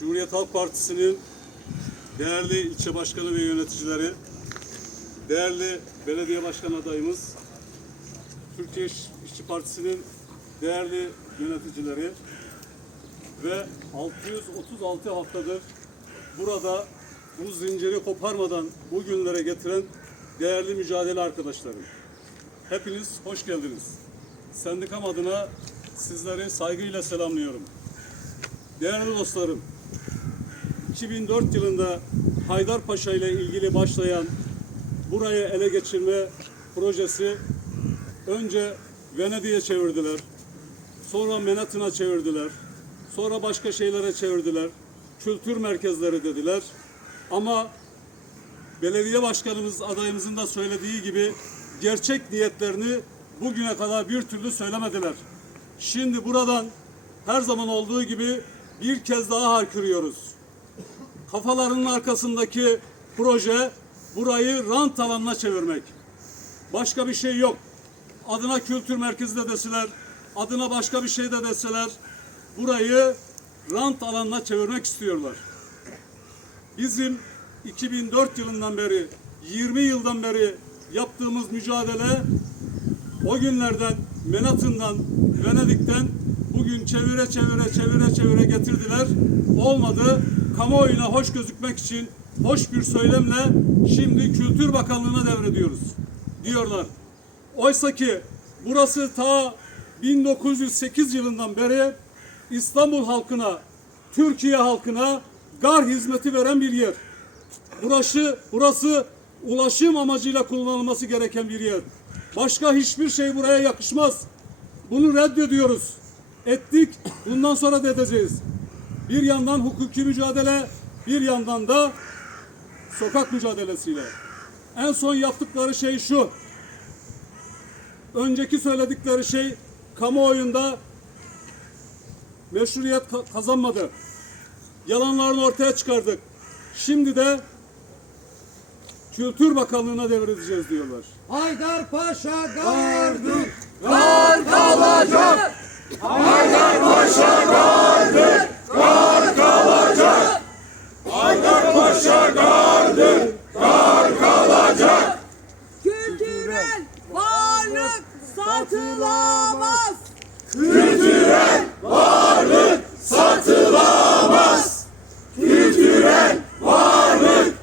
Cumhuriyet Halk Partisi'nin değerli ilçe başkanı ve yöneticileri, değerli belediye başkan adayımız, Türkiye İş- İşçi Partisi'nin değerli yöneticileri ve 636 haftadır burada bu zinciri koparmadan bugünlere getiren değerli mücadele arkadaşlarım. Hepiniz hoş geldiniz. Sendikam adına sizleri saygıyla selamlıyorum. Değerli dostlarım, 2004 yılında Haydarpaşa ile ilgili başlayan burayı ele geçirme projesi önce Venedik'e çevirdiler. Sonra Manhattan'a çevirdiler. Sonra başka şeylere çevirdiler. Kültür merkezleri dediler. Ama belediye başkanımız adayımızın da söylediği gibi gerçek niyetlerini bugüne kadar bir türlü söylemediler. Şimdi buradan her zaman olduğu gibi bir kez daha haykırıyoruz. Kafalarının arkasındaki proje burayı rant alanına çevirmek. Başka bir şey yok. Adına kültür merkezi de deseler, adına başka bir şey de deseler burayı rant alanına çevirmek istiyorlar. Bizim 2004 yılından beri 20 yıldan beri yaptığımız mücadele o günlerden Manhattan'dan Venedik'ten bugün çevire çevire çevire çevire getirdiler. Olmadı. Kamuoyuna hoş gözükmek için hoş bir söylemle şimdi Kültür Bakanlığı'na devrediyoruz diyorlar. Oysa ki burası ta 1908 yılından beri İstanbul halkına, Türkiye halkına gar hizmeti veren bir yer. Burası, burası ulaşım amacıyla kullanılması gereken bir yer. Başka hiçbir şey buraya yakışmaz. Bunu reddediyoruz. Ettik, bundan sonra da edeceğiz. Bir yandan hukuki mücadele, bir yandan da sokak mücadelesiyle. En son yaptıkları şey şu. Önceki söyledikleri şey kamuoyunda meşruiyet ka- kazanmadı. Yalanlarını ortaya çıkardık. Şimdi de Kültür Bakanlığı'na devredeceğiz diyorlar. Haydarpaşa gardı. Kültürel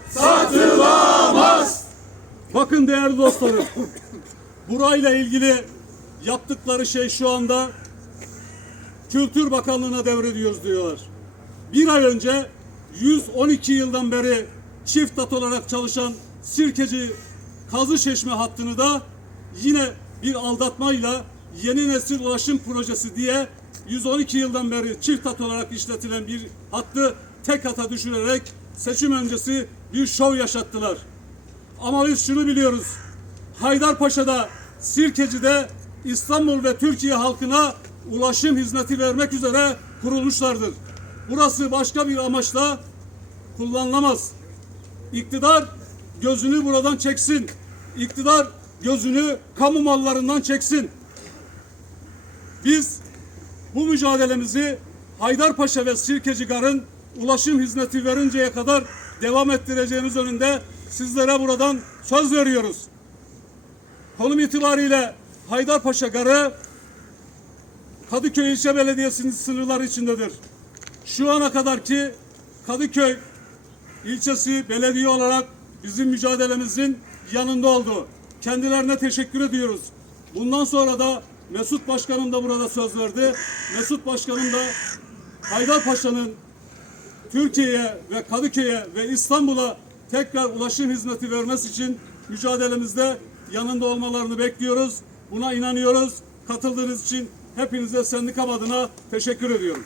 satılamaz. Bakın değerli dostlarım. Burayla ilgili yaptıkları şey şu anda Kültür Bakanlığı'na devrediyoruz diyorlar. Bir ay önce 112 yıldan beri çift hat olarak çalışan Sirkeci Kazı Çeşme hattını da yine bir aldatmayla yeni nesil ulaşım projesi diye 112 yıldan beri çift hat olarak işletilen bir hattı tek hata düşürerek seçim öncesi bir şov yaşattılar. Ama biz şunu biliyoruz. Haydarpaşa'da, Sirkeci'de İstanbul ve Türkiye halkına ulaşım hizmeti vermek üzere kurulmuşlardır. Burası başka bir amaçla kullanılamaz. İktidar gözünü buradan çeksin. İktidar gözünü kamu mallarından çeksin. Biz bu mücadelemizi Haydarpaşa ve Sirkeci Gar'ın ulaşım hizmeti verinceye kadar devam ettireceğimiz önünde sizlere buradan söz veriyoruz. Konum itibariyle Haydarpaşa Garı Kadıköy İlçe Belediyesi'nin sınırları içindedir. Şu ana kadar ki Kadıköy ilçesi belediye olarak bizim mücadelemizin yanında oldu. Kendilerine teşekkür ediyoruz. Bundan sonra da Mesut Başkanım da burada söz verdi. Mesut Başkanım da Haydarpaşa'nın Türkiye'ye ve Kadıköy'e ve İstanbul'a tekrar ulaşım hizmeti vermesi için mücadelemizde yanında olmalarını bekliyoruz. Buna inanıyoruz. Katıldığınız için hepinize sendikam adına teşekkür ediyorum.